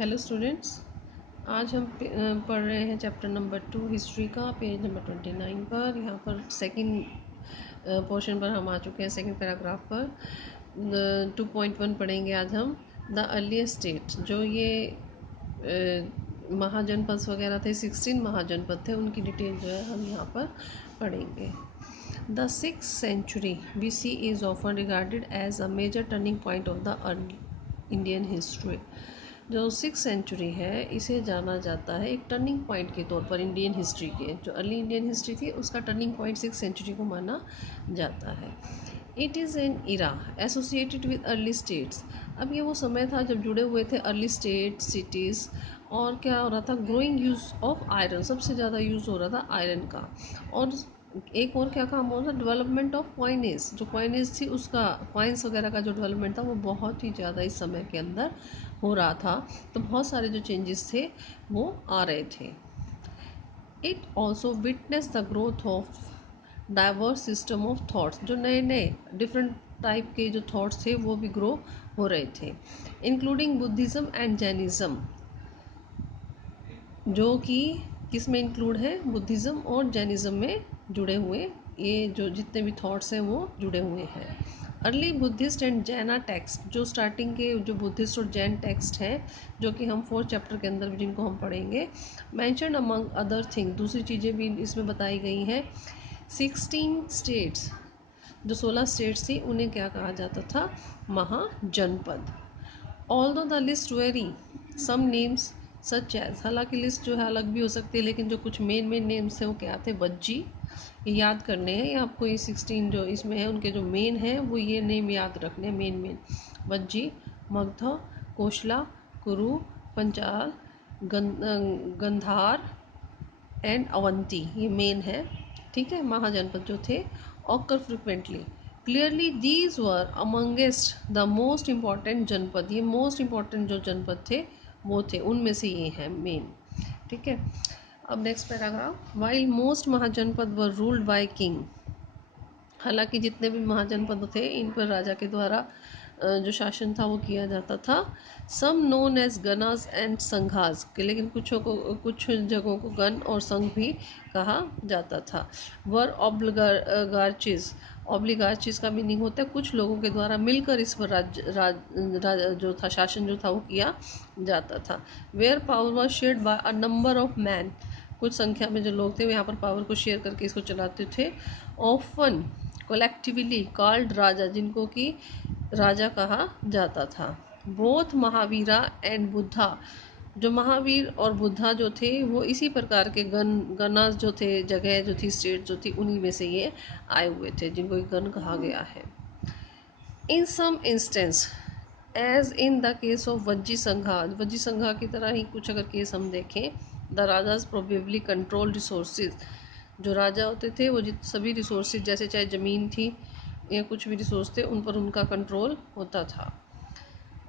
Hello students, आज हम पढ़ रहे हैं चैप्टर नंबर 2 हिस्ट्री का, पेज नंबर 29 पर। यहाँ पर सेकंड पोर्शन पर हम आ चुके हैं, सेकंड पैराग्राफ पर। 2.1 पढ़ेंगे आज हम। द अर्लीस्ट स्टेट, जो ये महाजनपद वगैरह थे, 16 महाजनपद थे, उनकी डिटेल जो है हम यहाँ पर पढ़ेंगे। The 6th century BC is often regarded as a major turning point of the Indian history. जो 6th सेंचुरी है इसे जाना जाता है एक टर्निंग पॉइंट के तौर पर इंडियन हिस्ट्री के। जो अर्ली इंडियन हिस्ट्री थी उसका टर्निंग पॉइंट 6th सेंचुरी को माना जाता है। It is an Ira associated with early states. अब ये वो समय था जब जुड़े हुए थे अर्ली स्टेट सिटीज़। और क्या हो रहा था, ग्रोइंग यूज़ ऑफ आयरन, सबसे ज़्यादा यूज़ हो रहा था आयरन का। और एक और क्या काम हो रहा था, डेवलपमेंट ऑफ कॉइनेज। जो कॉइनेज थी उसका, कॉइन्स वगैरह का जो डेवलपमेंट था वो बहुत ही ज़्यादा इस समय के अंदर हो रहा था। तो बहुत सारे जो चेंजेस थे वो आ रहे थे। It also witness the growth of diverse system of thoughts. जो नए नए डिफरेंट टाइप के जो थॉट्स थे वो भी ग्रो हो रहे थे, इंक्लूडिंग बुद्धिज़्म एंड जैनिज़्म, जो कि किस में इंक्लूड है, बुद्धिज़्म और जैनिज़्म में जुड़े हुए ये जो जितने भी थॉट्स हैं वो जुड़े हुए हैं। अर्ली बुद्धिस्ट एंड जैना टेक्स्ट, जो स्टार्टिंग के जो बुद्धिस्ट और जैन टेक्स्ट हैं, जो कि हम 4th चैप्टर के अंदर जिनको हम पढ़ेंगे, मैंशन अमंग अदर थिंग, दूसरी चीज़ें भी इसमें बताई गई हैं। 16 स्टेट्स, जो 16 स्टेट्स थी उन्हें क्या कहा जाता था, महाजनपद। Although the list very, some names such as, हालांकि लिस्ट जो है अलग भी हो सकती है, लेकिन जो कुछ मेन नेम्स हैं वो क्या थे, वज्जी, ये याद करने हैं। ये आपको ये 16 जो इसमें है उनके जो मेन हैं वो ये नेम याद रखने हैं, मेन वज्जी, मगध, कोशला, कुरु, पंचाल, गंधार एंड अवंती, ये मेन है। ठीक है, महाजनपद जो थे। Occur frequently, clearly these were amongst the most important जनपद, ये मोस्ट इम्पॉर्टेंट जो जनपद थे वो थे, उनमें से ये हैं मेन। ठीक है, अब next paragraph. While most mahajanapada were ruled by king, हालांकि जितने भी महाजनपद थे इन पर राजा के द्वारा जो शासन था वो किया जाता था। सम नोन एज गनास एंड संघास, लेकिन कुछ जगहों को गन और संघ भी कहा जाता था। वर ऑब्लिगार्चिस, ऑब्लिगार्चिस का मीनिंग होता है कुछ लोगों के द्वारा मिलकर इस पर जो था शासन जो था वो किया जाता था। Where power was shared by a number of man, कुछ संख्या में जो लोग थे वो यहाँ पर पावर को शेयर करके इसको चलाते थे। ऑफन कोलेक्टिवली कॉल्ड राजा, जिनको कि राजा कहा जाता था। बोथ महावीरा एंड बुद्धा, जो महावीर और बुद्धा जो थे वो इसी प्रकार के गनास जो थे, जगह जो थी, स्टेट जो थी, उन्हीं में से ये आए हुए थे जिनको गण कहा गया है। In some instance as in the case of Vajji Sangha की तरह ही कुछ अगर केस हम देखें, the rajas probably control resources, जो राजा होते थे वो सभी रिसोर्सेज, जैसे चाहे ज़मीन थी या कुछ भी रिसोर्स थे, उन पर उनका कंट्रोल होता था।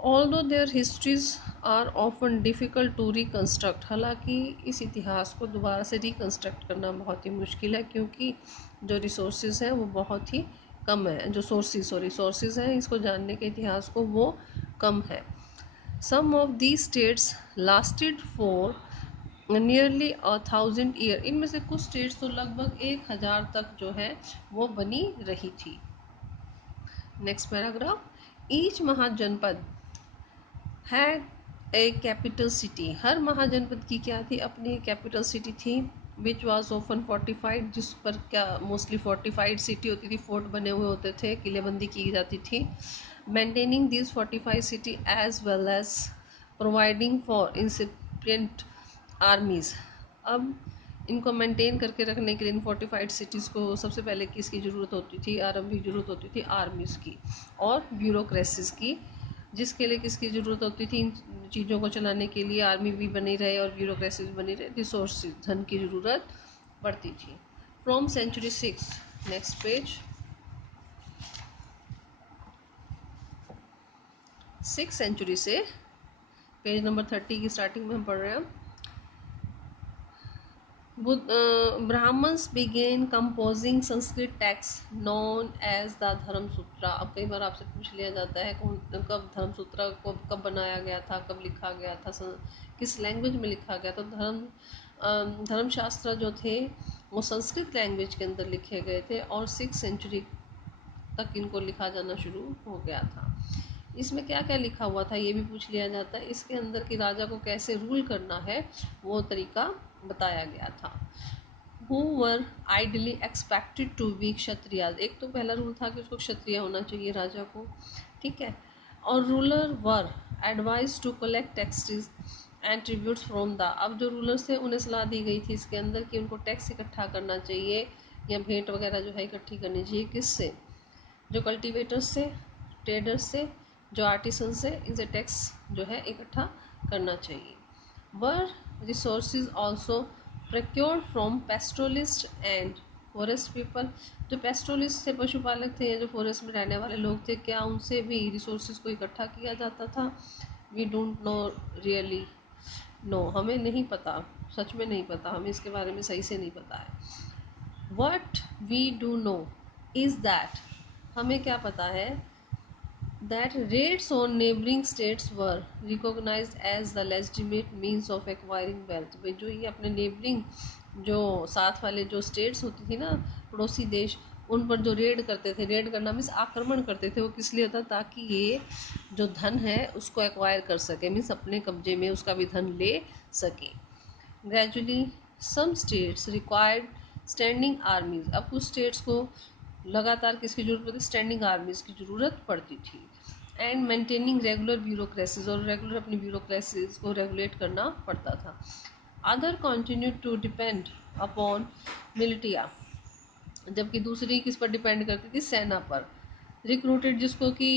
Although their histories are often difficult to reconstruct, हालांकि इस इतिहास को दोबारा से रिकन्स्ट्रक्ट करना बहुत ही मुश्किल है, क्योंकि जो रिसोर्सेज हैं वो बहुत ही कम है, जो सोर्सेज हैं इसको जानने के इतिहास को वो कम है। Some of the states lasted for nearly 1000 year, इनमें से कुछ स्टेट्स तो लगभग 1000 तक जो है वो बनी रही थी। Next paragraph. Each mahajanapada had a capital city, हर महाजनपद की क्या थी, अपनी कैपिटल सिटी थी। विच वॉज ऑफन फोर्टिफाइड, जिस पर क्या मोस्टली फोर्टिफाइड सिटी होती थी, फोर्ट बने हुए होते थे, किलेबंदी की जाती थी। Maintaining this fortified city as well as providing for incipient armies, अब इनको मेंटेन करके रखने के लिए इन फोर्टिफाइड सिटीज़ को सबसे पहले किसकी ज़रूरत होती थी, आरंभ की ज़रूरत होती थी आर्मीज़ की और ब्यूरोक्रेसीज की, जिसके लिए किसकी ज़रूरत होती थी, इन चीज़ों को चलाने के लिए आर्मी भी बनी रहे और ब्यूरोक्रेसीज बनी रहे, रिसोर्स धन की ज़रूरत पड़ती थी। From century 6, next page, 6th century से पेज नंबर 30 की स्टार्टिंग में हम पढ़ रहे हैं। Brahmans began composing Sanskrit text known as the Dharmasutra. अब कई बार आपसे पूछ लिया जाता है कब धर्मसूत्रा को कब बनाया गया था, कब लिखा गया था, किस लैंग्वेज में लिखा गया। तो धर्मशास्त्र जो थे वो संस्कृत लैंग्वेज के अंदर लिखे गए थे और 6th सेंचुरी तक इनको लिखा जाना शुरू हो गया था। इसमें क्या क्या लिखा हुआ था ये भी पूछ लिया जाता है। इसके अंदर कि राजा को कैसे रूल करना है वो तरीका बताया गया था। Who were ideally expected to be क्षत्रिय। एक तो पहला रूल था कि उसको क्षत्रिय होना चाहिए राजा को, ठीक है। और ruler were advise to collect taxes and tributes from the. अब जो रूलर्स थे उन्हें सलाह दी गई थी इसके अंदर कि उनको टैक्स इकट्ठा करना चाहिए या भेंट वगैरह जो है इकट्ठी करनी चाहिए। किससे? जो कल्टीवेटर्स से, ट्रेडर्स से, जो आर्टिसन से, इनसे टैक्स जो है इकट्ठा करना चाहिए। Were resources also procured from pastoralist and forest people. जो पेस्टोलिस्ट थे, पशुपालक थे, या जो फॉरेस्ट में रहने वाले लोग थे, क्या उनसे भी रिसोर्सेज को इकट्ठा किया जाता था? We don't know really know, हमें नहीं पता, सच में नहीं पता, हमें इसके बारे में सही से नहीं पता है। What we do know is that, हमें क्या पता है, that raids on neighboring states were recognized as the legitimate means of acquiring wealth। भाई जो ये अपने नेबरिंग जो साथ वाले जो स्टेट्स होती थी ना, पड़ोसी देश, उन पर जो रेड करते थे, रेड करना मीन्स आक्रमण करते थे, वो किस लिए होता, ताकि ये जो धन है उसको एक्वायर कर सके, मीन्स अपने कब्जे में उसका भी धन ले सके। Gradually some states required standing armies. अब कुछ स्टेट्स को लगातार किसकी जरूरत पड़ती, स्टैंडिंग आर्मीज की जरूरत पड़ती थी। एंड मेंटेनिंग रेगुलर ब्यूरोक्रेसीज, और रेगुलर अपनी ब्यूरोक्रेसीज को रेगुलेट करना पड़ता था। Other continue to depend upon militia, जबकि दूसरी किस पर डिपेंड करती थी, सेना पर। रिक्रूटेड, जिसको कि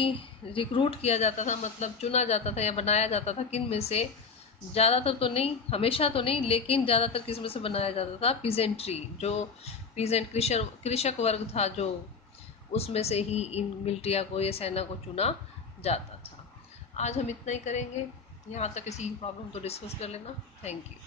रिक्रूट किया जाता था, मतलब चुना जाता था या बनाया जाता था, किन में से, ज़्यादातर तो नहीं, हमेशा तो नहीं, लेकिन ज़्यादातर किस में से बनाया जाता था, पीजेंट्री, जो पीजेंट कृषक वर्ग था, जो उसमें से ही इन मिलिटिया को या सेना को चुना जाता था। आज हम इतना ही करेंगे, यहाँ तक किसी प्रॉब्लम तो डिस्कस कर लेना। Thank you.